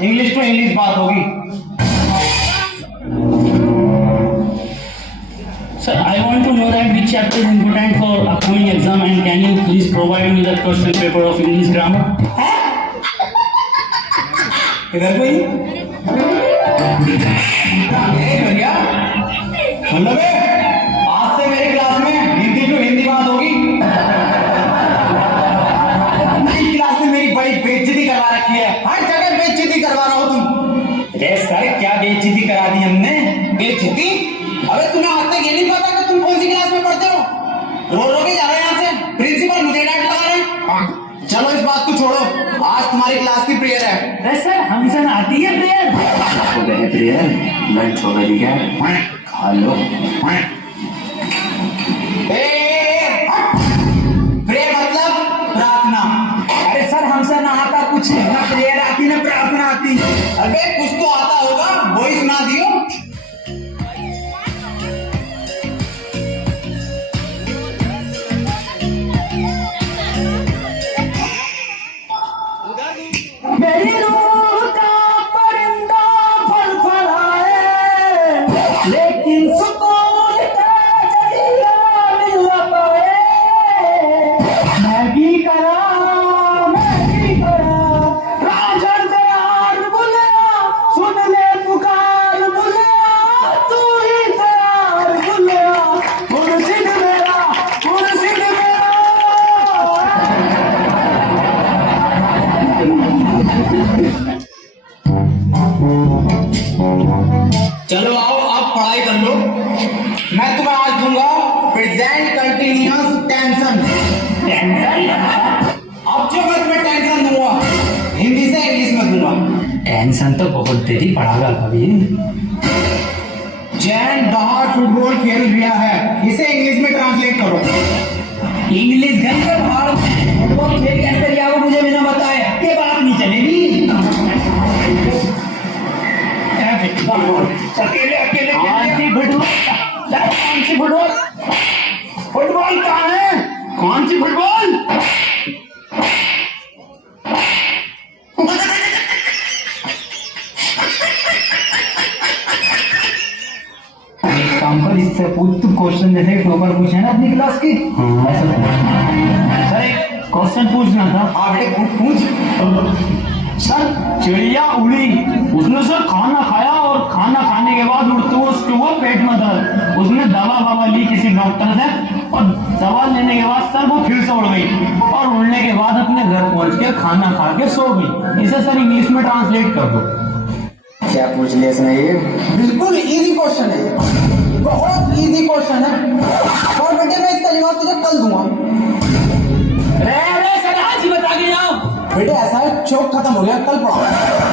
English to English बात होगी। Sir, I want to know that which chapter is important for upcoming exam and can you please provide me the question paper of English grammar? इधर कोई भैया मतलब आज से मेरी class में हिंदी टू हिंदी बात होगी। क्लास में मेरी बड़ी बेइज्जती करवा रखी है, हर जगह बेइज्जती करवा रहा हो तुम। अरे सर क्या बेइज्जती करा दी हमने? बेइज्जती? अबे तुम्हें आज तक ये नहीं पता कि तुम कौन सी क्लास में पढ़ते हो? रो रो के जा रहे हो यहाँ से, प्रिंसिपल मुझे डांट लगा रहे हैं। चलो इस बात को छोड़ो, आज तुम्हारी क्लास की प्रेयर है। अरे सर हमसे आती है प्रेयर? प्रेयर लंच हो गई क्या? खा लो। प्रेयर मतलब प्रार्थना। अरे सर हमसे ना आता कुछ, ना प्रेयर आती ना प्रार्थना आती। अबे कुछ तो आता होगा, वही सुना दियो। मेरी रूह का परिंदा फड़फड़ाए, लेकिन सुकून का जरिया मिल न पाए। मैं भी करा राजन दयाल बुलिया, सुन ले पुकार बुलिया, तू ही दयाल बुलिया, मुर्शिद मेरा, मुर्शिद मेरा। चलो आओ आप पढ़ाई कर लो। मैं तुम्हें आज दूंगा प्रेजेंट कंटिन्यूअस टेंशन। अब जो मैं तुम्हें टेंशन दूंगा हिंदी से इंग्लिश में दूंगा। टेंशन तो बहुत देरी पड़ागा कभी। जैन बाहर फुटबॉल खेल रहा है, इसे इंग्लिश में ट्रांसलेट करो। इंग्लिश घर के बाहर फुटबॉल खेल के अंदर या वो मुझे बिना बताए के बात नहीं चलेगी। अकेले अकेले कौन सी फुटबॉल? फुटबॉल कहाँ है? कौन सी फुटबॉल? एक काम कर, इससे पूछ तू क्वेश्चन जैसे टॉपर पूछे ना अपनी क्लास की, ऐसा सर एक क्वेश्चन पूछना था। हाँ बेटे पूछ। सर चिड़िया उड़ी, उसने सर खाना खाया और खाना खाने के बाद उड़ते हुए उसके हुआ पेट में दर्द। उसने दवा ली किसी डॉक्टर से और दवा लेने के बाद सर वो फिर से उड़ गई और उड़ने के बाद अपने घर पहुंच के खाना खा के सो गई। इसे सर इंग्लिश में ट्रांसलेट कर दो। क्या पूछ लिया इसने? ये बिल्कुल इजी क्वेश्चन है, बहुत इजी क्वेश्चन है और बेटे मैं इसका जवाब तुझे कल दूंगा। अरे सर आज ही बता के जाओ। बेटे ऐसा है चौक खत्म हो गया, कल पढ़ाओ।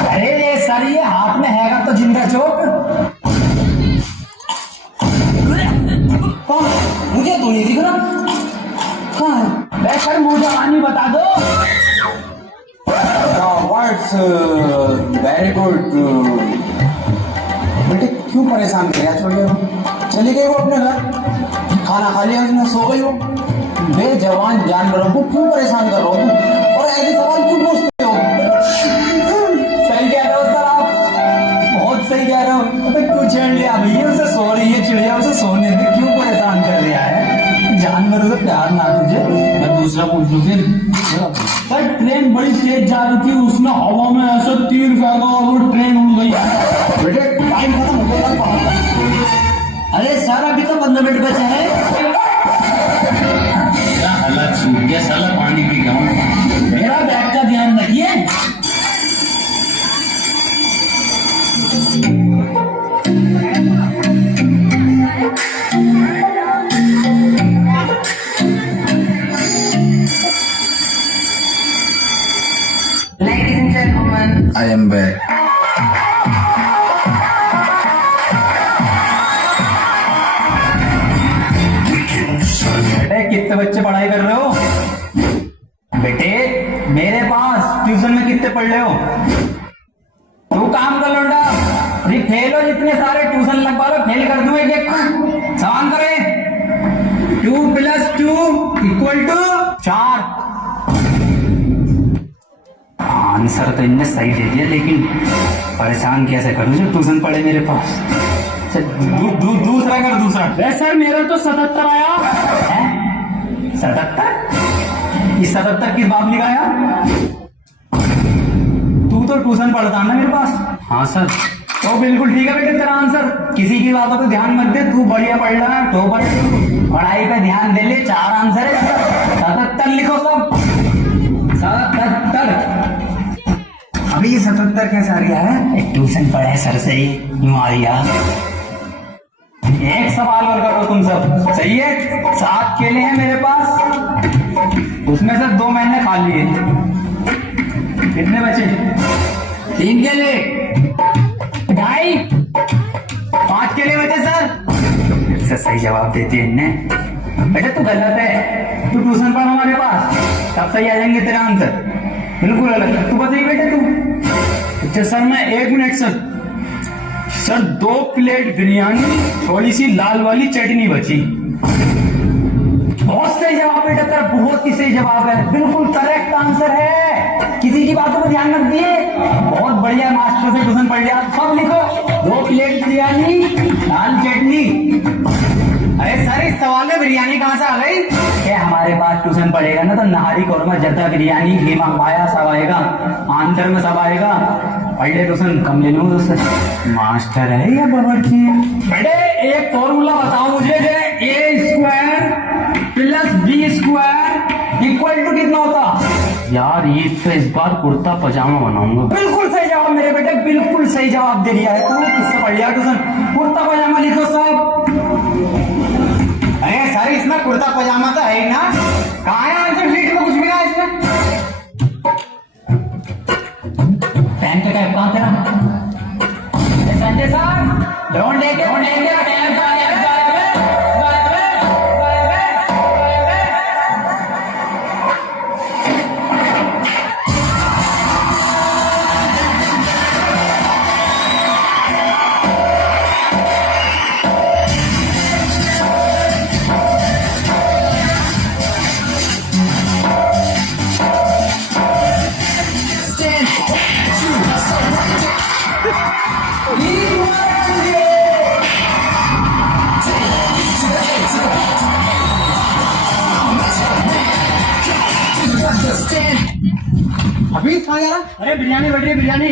अरे सर ये हाथ में हैगा तो जिंदा चौक। कौन? मुझे तो नहीं दिख रहा। कहाँ है? अरे सर मुझे जवानी बता दो। Words very good. बेटे क्यों परेशान कर रहा? छोड़िए, चली गई वो अपने घर, खाना खा लिया उसने, सो गई वो। बेजवान जानवरों को क्यों परेशान कर रहे हो तुम और ऐसे सवाल क्यों पूछते हो? सही कह रहे हो सर आप, बहुत सही कह रहे हो। तो क्यों छेड़ लिया भैया? उसे सो रही है चिड़िया, उसे सोने दे, क्यों परेशान कर रहा है? जानवरों से प्यार ना तुझे। मैं दूसरा पूछ लूँ फिर। सर ट्रेन बड़ी तेज जा रही थी, उसने हवा में ऐसा तीर फेंका और वो ट्रेन उड़ गई। बेटे टाइम खत्म हो गया, कल पढ़ाओ। अरे सर अभी तो 15 मिनट बचे हैं। हालत सूख गया साला, पानी पी गया। मेरा बैग का ध्यान रखिए। Ladies and gentlemen, I am back. बेटे कितने बच्चे पढ़ाई कर रहे हो? बेटे मेरे पास ट्यूशन में कितने पढ़ रहे हो? तू काम कर लौंडा, अरे फेल हो जितने सारे ट्यूशन लगवा लो, फेल कर दूं एक एक को। सवाल करे 2 + 2 = 4। आंसर तो इनने सही दे दिया, लेकिन परेशान कैसे करूं जो ट्यूशन पढ़े मेरे पास। चल दूसरा कर दूसरा। सर मेरा तो 77 आया। 77? इस 77 किस बाप लिखाया? तू तो ट्यूशन पढ़ता ना मेरे पास। हाँ सर। तो बिल्कुल ठीक है बेटे तेरा आंसर। किसी की बातों पे ध्यान मत दे, तू बढ़िया पढ़ रहा है, तो पढ़ाई पे ध्यान दे ले। 4 आंसर है, 77 लिखो सब। 77। अभी ये 77 कैसे आ गया है? ट्यूशन पढ़े सर से ही यूं आ गया। एक सवाल और करो तुम सब, सही है? 7 केले हैं मेरे पास, उसमें से 2 मैंने खा लिए। कितने बचे? 3 केले, 2.5, 5 केले बचे सर। फिर से सही जवाब देती है इनने। बेटा तू गलत है, तू ट्यूशन पढ़ हमारे पास, तब सही आ जाएंगे तेरा आंसर। बिल्कुल गलत। तू बताइए बेटे तू। अच्छा सर मैं 1 मिनट सर 2 प्लेट बिरयानी, थोड़ी सी लाल वाली चटनी बची। बहुत सही जवाब बेटा तेरा, बहुत ही सही जवाब है, बिल्कुल करेक्ट आंसर है। किसी की बातों पर ध्यान मत दिए। बहुत बढ़िया, मास्टर से ट्यूशन पढ़ लिया। सब लिखो, 2 प्लेट बिरयानी, लाल चटनी। अरे सर इस सवाल में बिरयानी कहाँ से आ गई? क्या हमारे पास ट्यूशन पढ़ेगा ना तो नहारी कौरमा जर्दा बिरयानी घी मंगवाया सब आएगा, आंसर में सब आएगा। पढ़ ले ट्यूशन, कम ले लूँ उससे। मास्टर है या बावर्ची है? बेटे एक फॉर्मूला बताओ मुझे, A² + B² = कितना होता? यार ये तो इस बार कुर्ता पजामा बनाऊंगा। बिल्कुल सही जवाब मेरे बेटे, बिल्कुल सही जवाब दे दिया है तू। किससे पढ़ लिया ट्यूशन? कुर्ता पजामा लिखो सब। अरे सर इसमें कुर्ता पजामा तो है ही ना, कहाँ है आंसर शीट में? कुछ भी ना इसमें। पेन का क्या काम तेरा? संजय साहब ड्रोन लेके पेन का अभी खा यार। अरे बिरयानी बैठ रही है, बिरयानी।